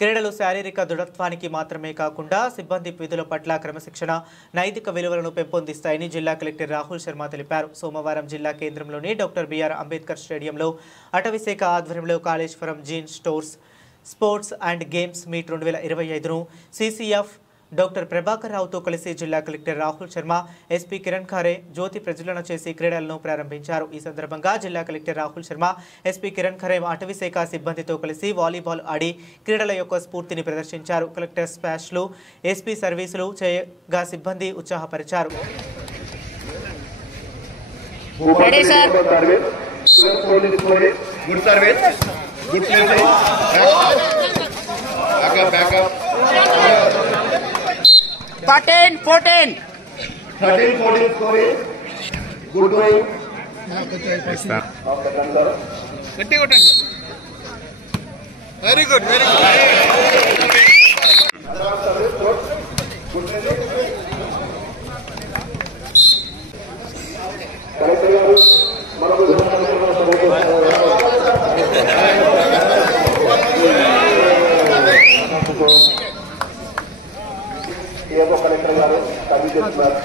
క్రీడలు శారీరక దృఢత్వానికి మాత్రమే కాకుండా సిబ్బంది విధుల పట్ల క్రమశిక్షణ, నైతిక విలువలను పెంపొందిస్తాయని జిల్లా కలెక్టర్ రాహుల్ శర్మ తెలిపారు. సోమవారం జిల్లా కేంద్రంలోని డాక్టర్ బిఆర్ అంబేద్కర్ స్టేడియంలో అటవీశాఖ ఆధ్వర్యంలో కాళేశ్వరం జీన్ స్టోర్స్ స్పోర్ట్స్ అండ్ గేమ్స్ మీట్ 2025ను సిసిఎఫ్ డాక్టర్ ప్రభాకర్ రావుతో కలిసి జిల్లా కలెక్టర్ రాహుల్ శర్మ, ఎస్పీ కిరణ్ ఖారే జ్యోతి ప్రజ్వలన చేసి క్రీడలను ప్రారంభించారు. ఈ సందర్భంగా జిల్లా కలెక్టర్ రాహుల్ శర్మ, ఎస్పీ కిరణ్ ఖారే అటవీశాఖ సిబ్బందితో కలిసి వాలీబాల్ ఆడి క్రీడల యొక్క స్ఫూర్తిని ప్రదర్శించారు. కలెక్టర్ స్పాష్లు, ఎస్పీ సర్వీసులు చేయగా సిబ్బంది ఉత్సాహపరిచారు. Paten, 14. 13, 14 scoring. Good going. Very good, very good. Collector గారు కవి చేస్తున్నారు.